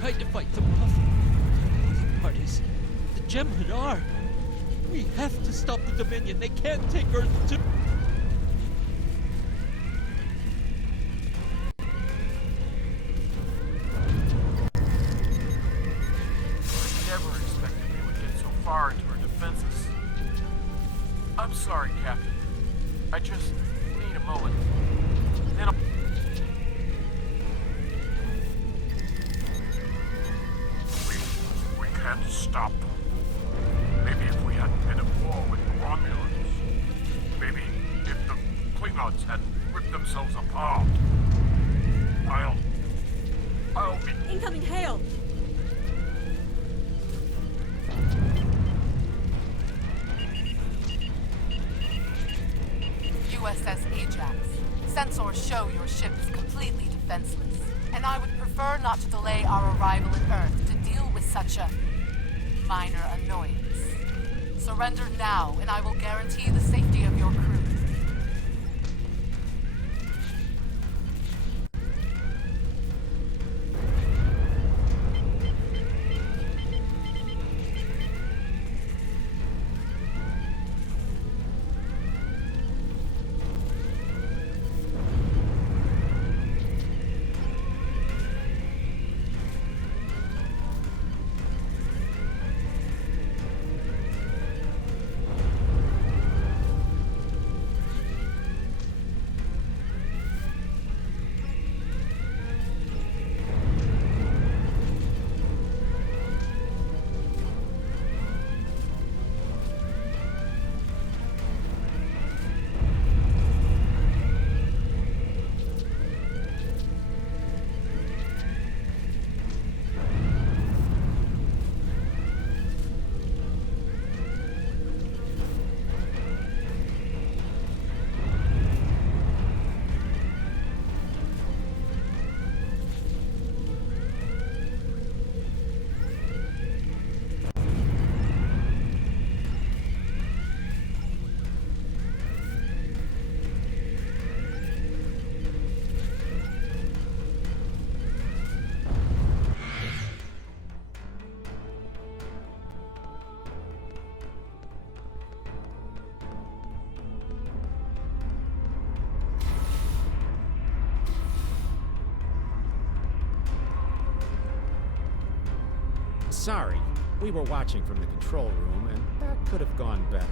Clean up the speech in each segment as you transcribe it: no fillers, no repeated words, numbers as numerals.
tried to fight them off. The part is, the gem Hadar. We have to stop the Dominion. They can't take Earth too. Never expected we would get so far into our defenses. I'm sorry, Captain. I just need a moment. Then I'll... We can't stop them. Maybe if we hadn't been at war with the Romulans. Maybe if the Klingons hadn't ripped themselves apart. I'll be... Incoming hail! USS Ajax. Sensors show your ship is completely defenseless, and I would prefer not to delay our arrival at Earth to deal with such a minor annoyance. Surrender now, and I will guarantee the safety of your crew. Sorry, we were watching from the control room, and that could have gone better.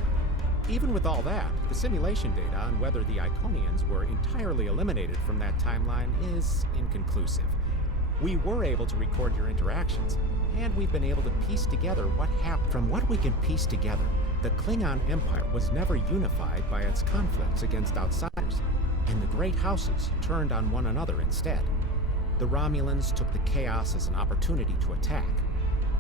Even with all that, the simulation data on whether the Iconians were entirely eliminated from that timeline is inconclusive. We were able to record your interactions, and we've been able to piece together what happened. From what we can piece together, the Klingon Empire was never unified by its conflicts against outsiders, and the Great Houses turned on one another instead. The Romulans took the chaos as an opportunity to attack.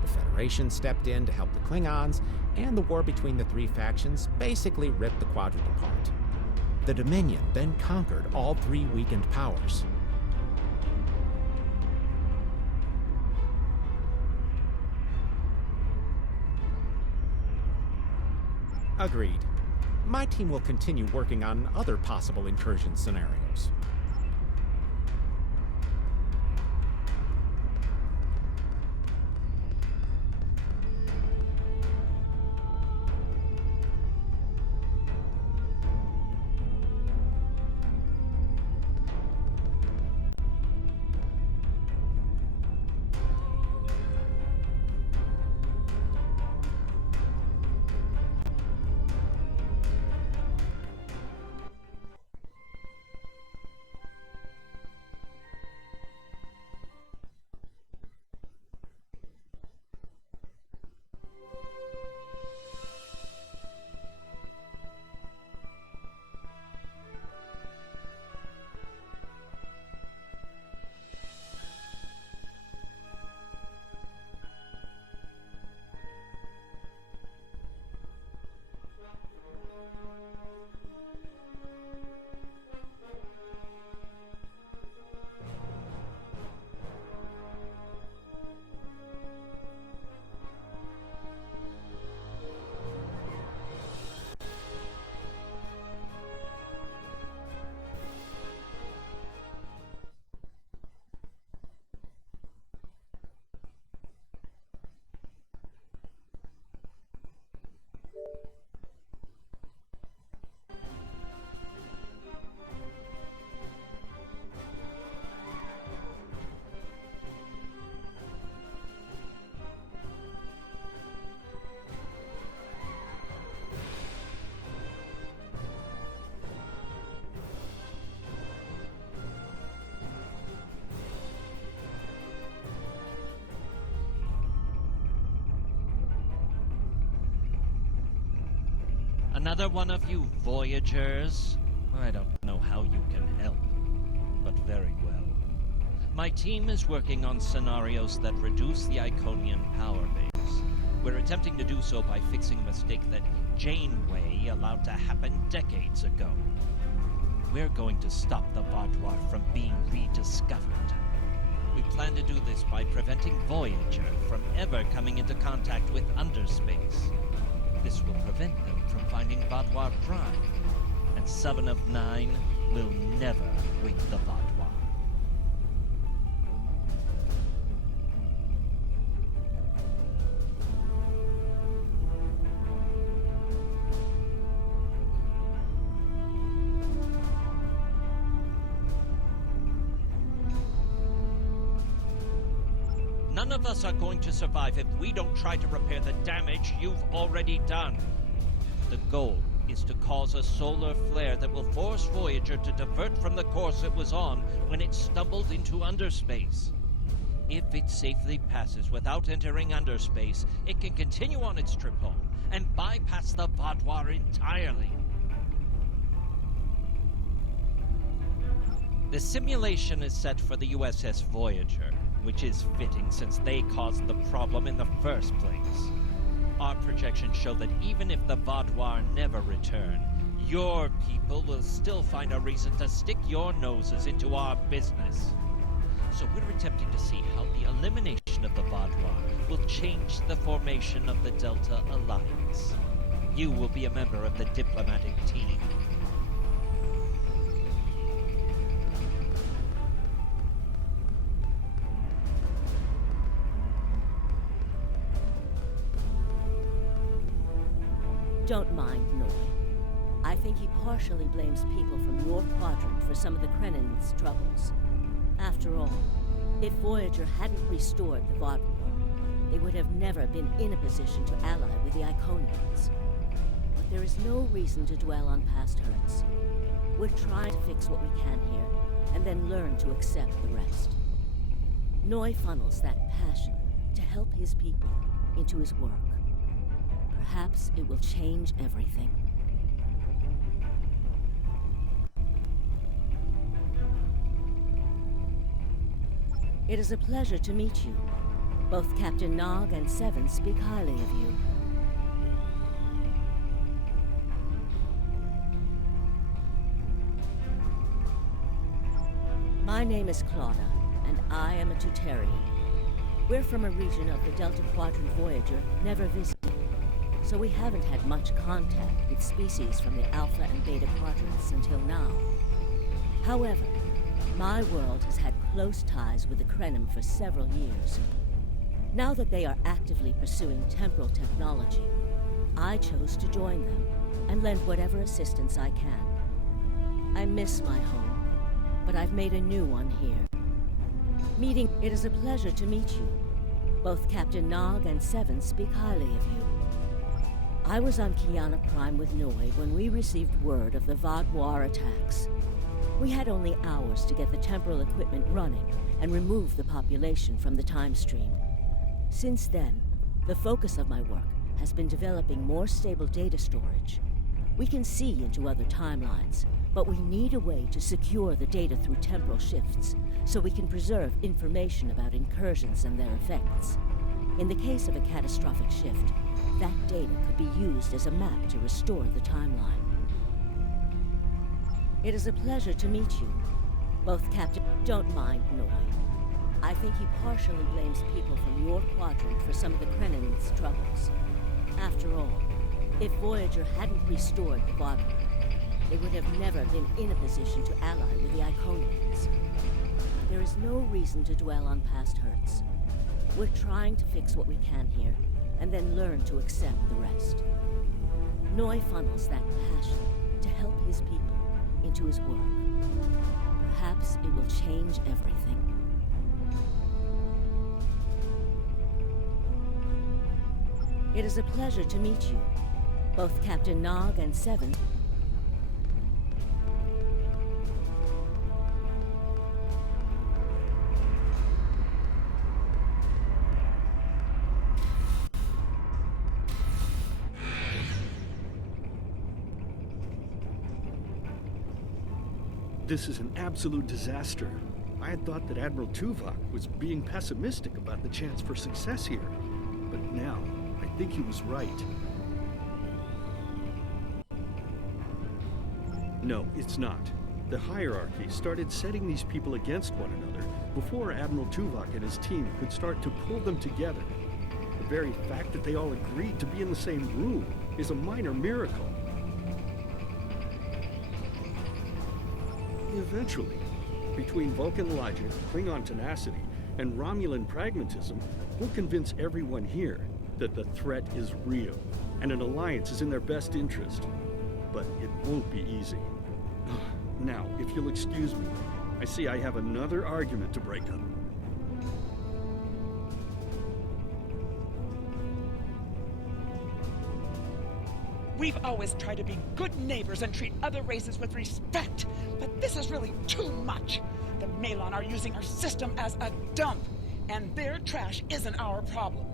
The Federation stepped in to help the Klingons, and the war between the three factions basically ripped the Quadrant apart. The Dominion then conquered all three weakened powers. Agreed. My team will continue working on other possible incursion scenarios. Another one of you Voyagers? I don't know how you can help, but very well. My team is working on scenarios that reduce the Iconian power base. We're attempting to do so by fixing a mistake that Janeway allowed to happen decades ago. We're going to stop the Vaadwaur from being rediscovered. We plan to do this by preventing Voyager from ever coming into contact with underspace. This will prevent them from finding Vaadwaur Prime, and 7 of 9 will never wake the Vaadwaur. None of us are going to survive if we don't try to repair the damage you've already done. The goal is to cause a solar flare that will force Voyager to divert from the course it was on when it stumbled into underspace. If it safely passes without entering underspace, it can continue on its trip home and bypass the Vaadwaur entirely. The simulation is set for the USS Voyager, which is fitting since they caused the problem in the first place. Our projections show that even if the Vaadwaur never return, your people will still find a reason to stick your noses into our business. So we're attempting to see how the elimination of the Vaadwaur will change the formation of the Delta Alliance. You will be a member of the diplomatic team. Don't mind Noy. I think he partially blames people from your quadrant for some of the Krennin's troubles. After all, if Voyager hadn't restored the Vaadwaur, they would have never been in a position to ally with the Iconians. But there is no reason to dwell on past hurts. We're trying to fix what we can here, and then learn to accept the rest. Noy funnels that passion to help his people into his work. Perhaps it will change everything. It is a pleasure to meet you. Both Captain Nog and Seven speak highly of you. My name is Claudia, and I am a Tutarian. We're from a region of the Delta Quadrant Voyager never visited, so we haven't had much contact with species from the Alpha and Beta quadrants until now. However, my world has had close ties with the Krenim for several years. Now that they are actively pursuing temporal technology, I chose to join them and lend whatever assistance I can. I miss my home, but I've made a new one here. It is a pleasure to meet you. Both Captain Nog and Seven speak highly of you. I was on Kiana Prime with Noy when we received word of the Vaadwaur attacks. We had only hours to get the temporal equipment running and remove the population from the time stream. Since then, the focus of my work has been developing more stable data storage. We can see into other timelines, but we need a way to secure the data through temporal shifts so we can preserve information about incursions and their effects. In the case of a catastrophic shift, that data could be used as a map to restore the timeline. It is a pleasure to meet you. Both Captain... Don't mind Noy. I think he partially blames people from your quadrant for some of the Krennin's troubles. After all, if Voyager hadn't restored the Vaadwaur, they would have never been in a position to ally with the Iconians. There is no reason to dwell on past hurts. We're trying to fix what we can here, and then learn to accept the rest. Noy funnels that passion to help his people into his work. Perhaps it will change everything. It is a pleasure to meet you. Both Captain Nog and Seven. This is an absolute disaster. I had thought that Admiral Tuvok was being pessimistic about the chance for success here. But now, I think he was right. No, it's not. The hierarchy started setting these people against one another before Admiral Tuvok and his team could start to pull them together. The very fact that they all agreed to be in the same room is a minor miracle. Eventually, between Vulcan logic, Klingon tenacity, and Romulan pragmatism, we'll convince everyone here that the threat is real, and an alliance is in their best interest. But it won't be easy. Now, if you'll excuse me, I see I have another argument to break up. We've always tried to be good neighbors and treat other races with respect, but this is really too much. The Malon are using our system as a dump, and their trash isn't our problem.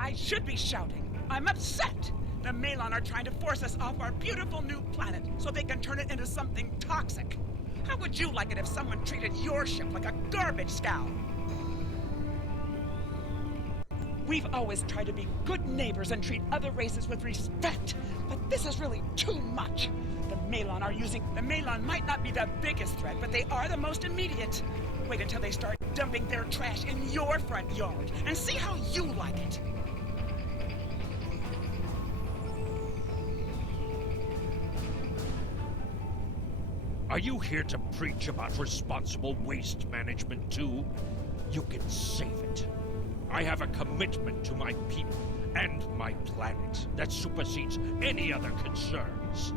I should be shouting. I'm upset. The Malon are trying to force us off our beautiful new planet so they can turn it into something toxic. How would you like it if someone treated your ship like a garbage scow? We've always tried to be good neighbors and treat other races with respect, but this is really too much. The Malon are using... The Malon might not be the biggest threat, but they are the most immediate. Wait until they start dumping their trash in your front yard, and see how you like it. Are you here to preach about responsible waste management too? You can save it. I have a commitment to my people and my planet that supersedes any other concerns.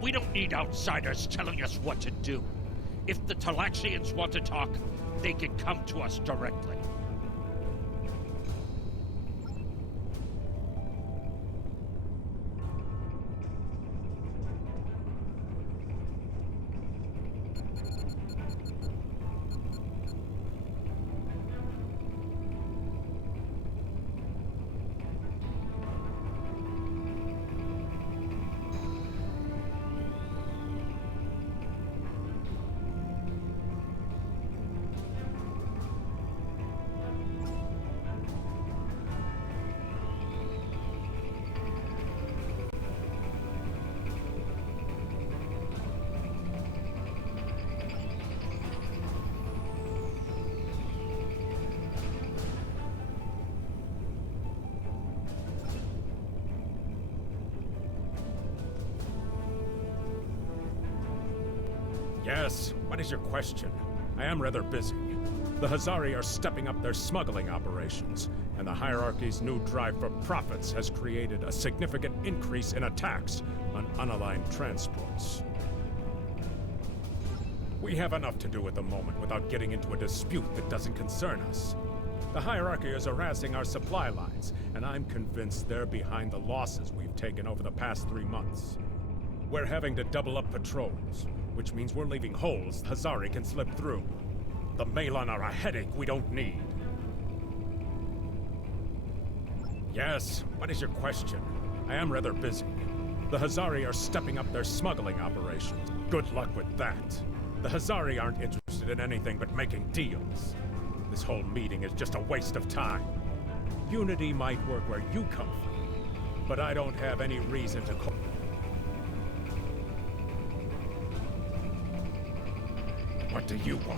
We don't need outsiders telling us what to do. If the Talaxians want to talk, they can come to us directly. Yes, what is your question? I am rather busy. The Hazari are stepping up their smuggling operations, and the hierarchy's new drive for profits has created a significant increase in attacks on unaligned transports. We have enough to do at the moment without getting into a dispute that doesn't concern us. The hierarchy is harassing our supply lines, and I'm convinced they're behind the losses we've taken over the past 3 months. We're having to double up patrols, which means we're leaving holes Hazari can slip through. The Malon are a headache we don't need. Yes, what is your question? I am rather busy. The Hazari are stepping up their smuggling operations. Good luck with that. The Hazari aren't interested in anything but making deals. This whole meeting is just a waste of time. Unity might work where you come from, but I don't have any reason to call... What do you want?